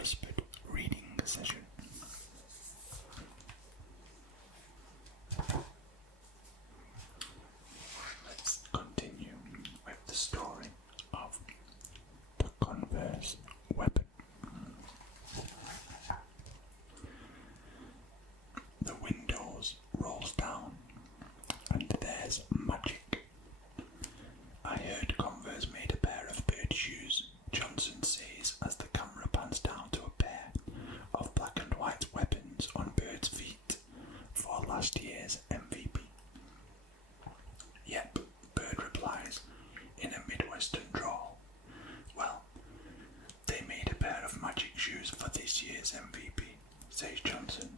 whispered reading session. Let's continue with the story of the converse weapon. The windows rolls down, and there's magic. I heard Converse made a pair of bird shoes, Johnson says as the camera pans down to a pair of black and white weapons on Bird's feet for last year's MVP. Yep, Bird replies in a Midwestern drawl. Well, they made a pair of magic shoes for this year's MVP, says Johnson.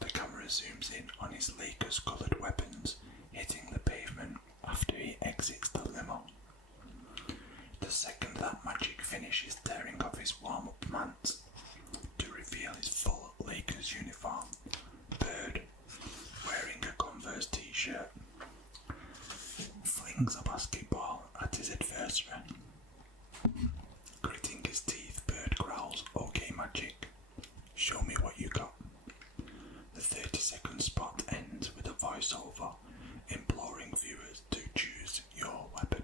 The camera zooms in on his Lakers-coloured weapons hitting the pavement after he exits the limo. The second that magic finishes tearing off his warm-up pants to reveal his full Lakers uniform, Bird, wearing a Converse t-shirt, flings a basketball at his adversary. Gritting his teeth, Bird growls, "Okay, magic, show me what you got." The 30-second spot ends with a voiceover imploring viewers to choose your weapon.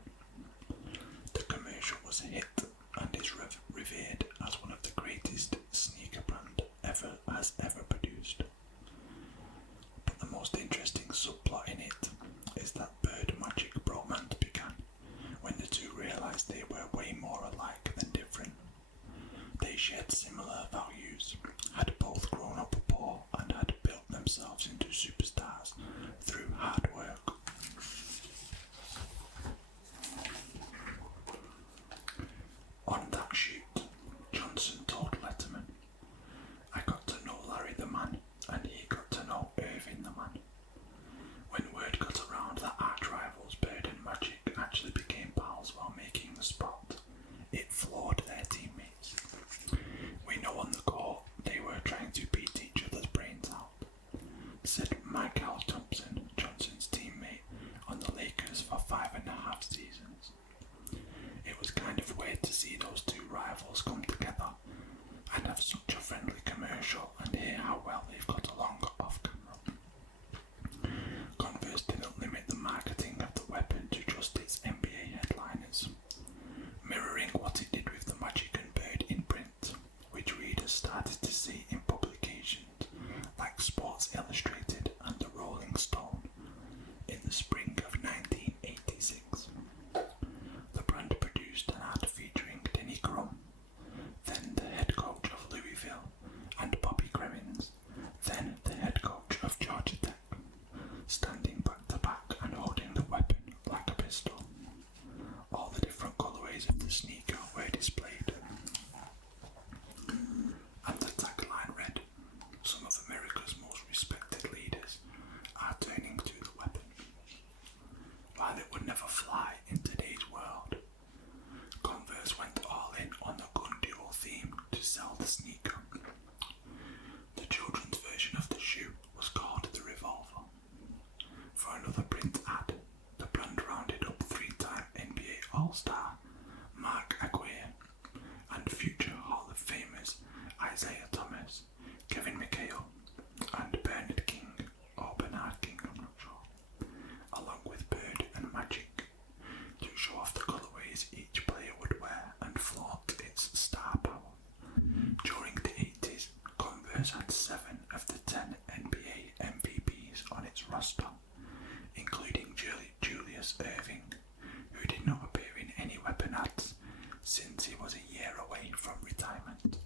The commercial was a hit and is revered as one of the greatest sneaker brand has ever produced. But the most interesting subplot in it is that Bird Magic bromance began when the two realised they were way more alike than different. They shared similar values, had both grown up poor and had built themselves into superstars through hard work. On that shoot, Johnson told Letterman, "I got to know Larry the Man, and he got to know Irving the Man." When word got around that arch rivals Bird and Magic actually became pals while making the spot, it floored their teammates. "We know on the court they were trying to beat each other's brains out," said Michael Thompson, Johnson's teammate on the Lakers for 5.5 seasons. "It was kind of weird to see those two rivals come together and have such a friendly commercial and hear how well they've got along off camera." Converse didn't limit the marketing of the weapon to just its NBA headliners, mirroring what it did with the Magic and Bird in print, which readers started to see in publications like Sports Illustrated and the Rolling Stone in the spring of 1986. The brand produced an ad featuring Denny Crum, then the head coach of Louisville, and Bobby Cremins, then the head coach of Georgia Tech, standing back to back and holding the weapon like a pistol. All the different colourways of the sneaker were displayed. And the tagline read, "Some of America's most respected leaders are turning to the weapon." While it would never fly in today's world, Converse went all in on the gun duel theme to sell the sneaker. The children's version of the shoe was called the Revolver. For another print ad, the brand rounded up 3-time NBA All-Star Mark Aguirre and future Hall of Famers Isaiah Thomas, Kevin McHale, and Bernard King, or Bernard King, I'm not sure, along with Bird and Magic, to show off the colourways each player would wear and flaunt its star power. During the 80s, Converse had 7 of the 10 NBA MVPs on its roster, including Julius Irving, who did not appear in any weapon ads since he was a year away from retirement.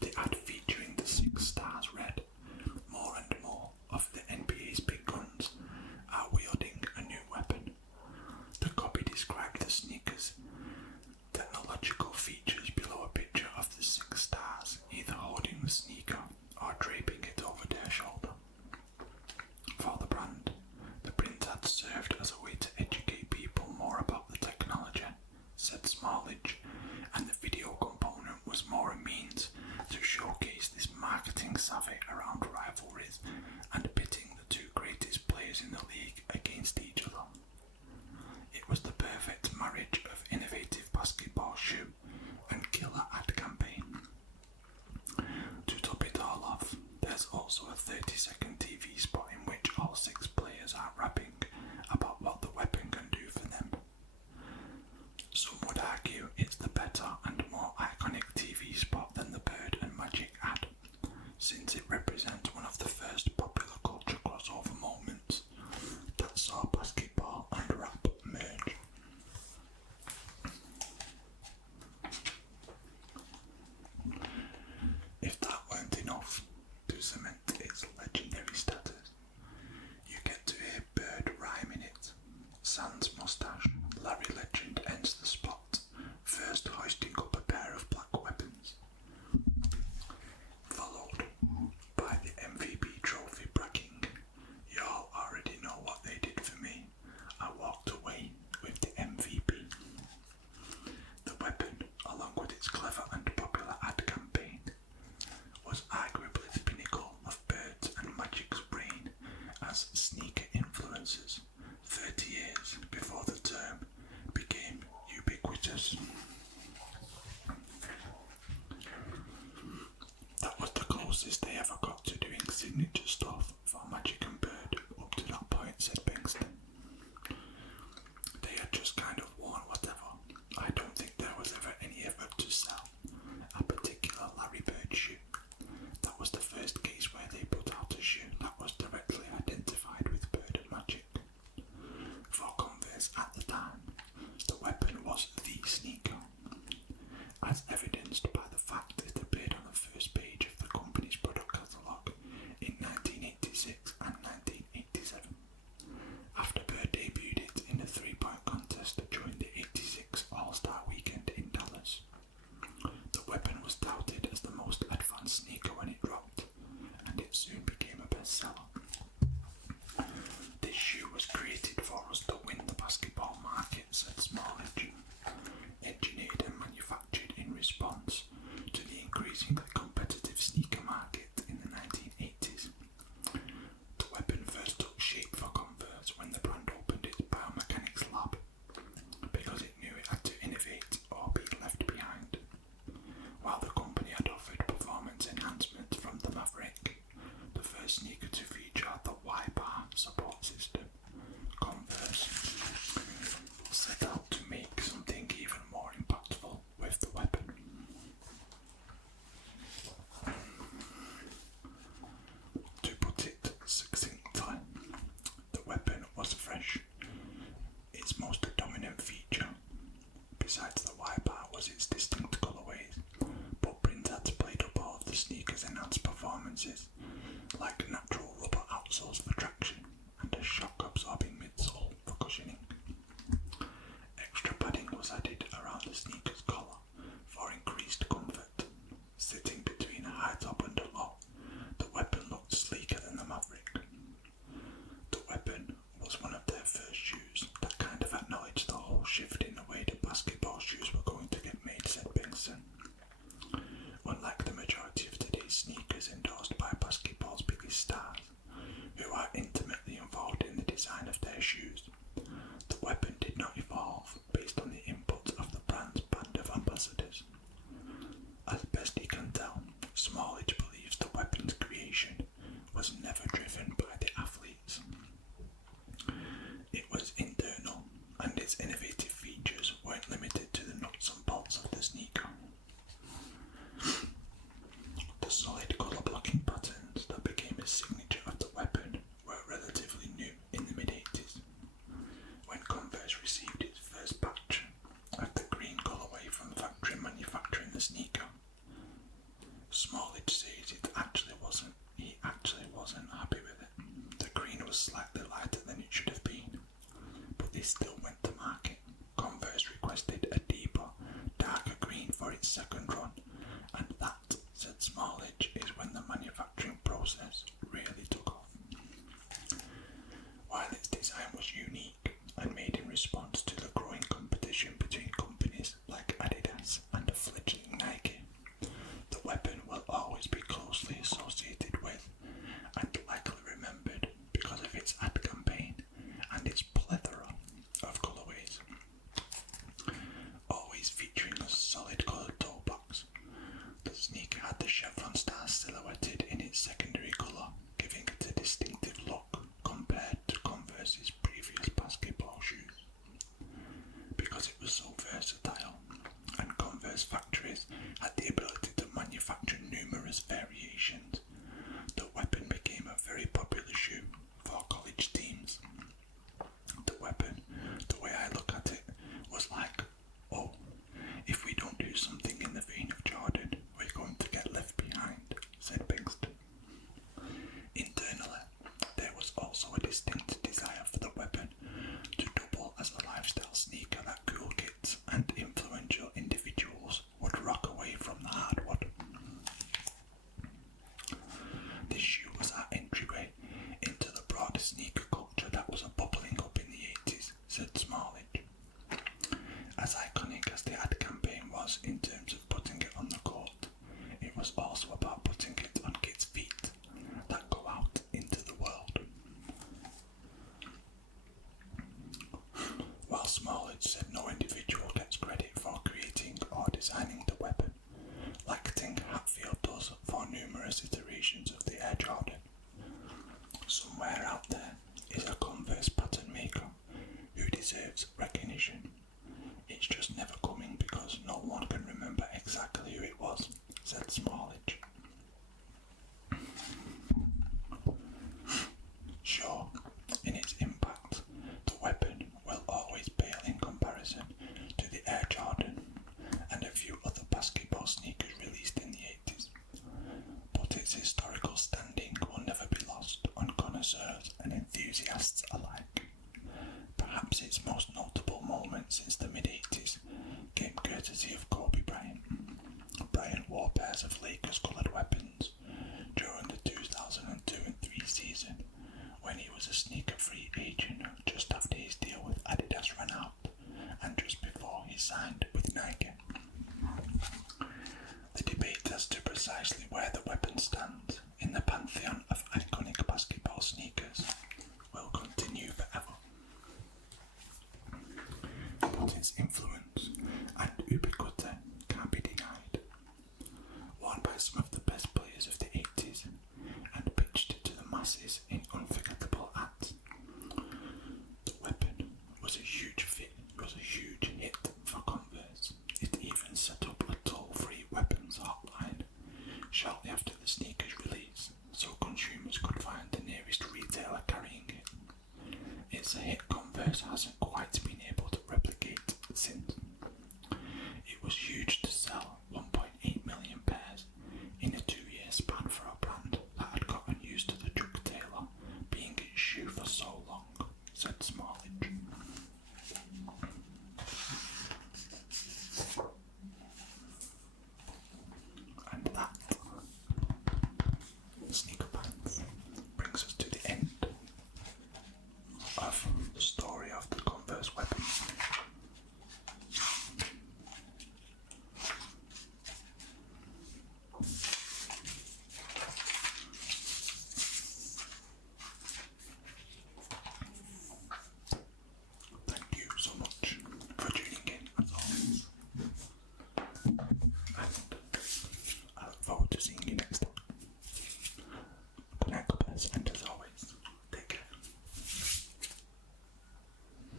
The ad featuring the 6 stars read, "More and more of the NBA's big guns are wielding a new weapon." The copy described the sneakers' technological features below a picture of the 6 stars either holding the sneaker or draping it over their shoulder. For the brand, the print ad served as a way to educate people more about the technology, said Smallage, and the video component was more a means to showcase this marketing savvy around rivalries and pitting the two greatest players in the league against each other. It was the perfect marriage of innovative basketball shoe and killer ad campaign. that saw basketball and rap merge. If that weren't enough to cement its legendary status, you get to hear Bird rhyming it. Sans moustache, Larry Legend ends the spot, first hoisting up a pair of black weapons, followed by the MVP trophy bragging, "Y'all already know what they did for me. I walked away with the MVP." The weapon, along with its clever and popular ad campaign, was arguably the pinnacle of Bird's and Magic's reign as sneaker influencers 30 years before the term became ubiquitous. That was the closest they ever got to doing signature stuff for Magic and Bird up to that point, said Bengston. They had just kind of worn whatever. I don't think there was ever any effort to sell a particular Larry Bird shoe. That was the first case where they put out a shoe that was directly identified with Bird and Magic. For Converse at the time, the weapon was the sneaker, as evidenced by the fact it appeared on the first page of the company's product catalogue in 1986 and 1987, after Bird debuted it in a three-point contest during the 86 All-Star Weekend in Dallas. The weapon was touted as the most advanced sneaker when it dropped, and it soon became a bestseller. "This shoe was created for us to win the basketball market," said Smallridge, "engineered and manufactured in response to the increasingly competitive sneaker market in the 1980s. The weapon first took shape for Converse when the brand opened its biomechanics lab, because it knew it had to innovate or be left behind. While the company had offered performance enhancements from the Maverick, the first sneaker to feature the Y-bar support system, Converse set out to make something even more impactful with the weapon. To put it succinctly, the weapon was fresh. Its most dominant feature, besides the Y-bar, was its distinct colourways, but printheads played up all of the sneaker's enhanced performances, like natural rubber outsoles for traction and a shock-absorbing midsole for cushioning. Extra padding was added around the sneaker's collar for increased comfort. Sitting between a high top and a low, the weapon looked sleeker than the Maverick. The weapon was one of their first deserves recognition. It's just never coming because no one can remember exactly who it was, said Smallage. Sure, in its impact, the weapon will always pale in comparison to the Air Jordan and a few other basketball sneakers released in the 80s, but its historical standing will never be lost on connoisseurs and enthusiasts alike. Perhaps its most notable moment since the mid-80s came courtesy of Kobe Bryant. Bryant wore pairs of Lakers-coloured weapons during the 2002 and 3 season when he was a sneaker-free agent just after his deal with Adidas ran out and just before he signed with Nike. The debate as to precisely where the weapon stands in the pantheon of iconic basketball sneakers will continue forever. But its influence and ubiquity can't be denied. Worn by some of the best players of the 80s and pitched to the masses in unforgettable ads, the weapon was a huge hit for Converse. It even set up a toll-free weapons hotline shortly after the sneaker's release, so consumers could find the nearest retailer carrying it. It's a hit Converse hasn't quite been able to replicate since. It was huge to sell 1.8 million pairs in a 2-year span for a brand that had gotten used to the Chuck Taylor being its shoe for so long, said Smallage. And that, sneaker pants, brings us to the end of the story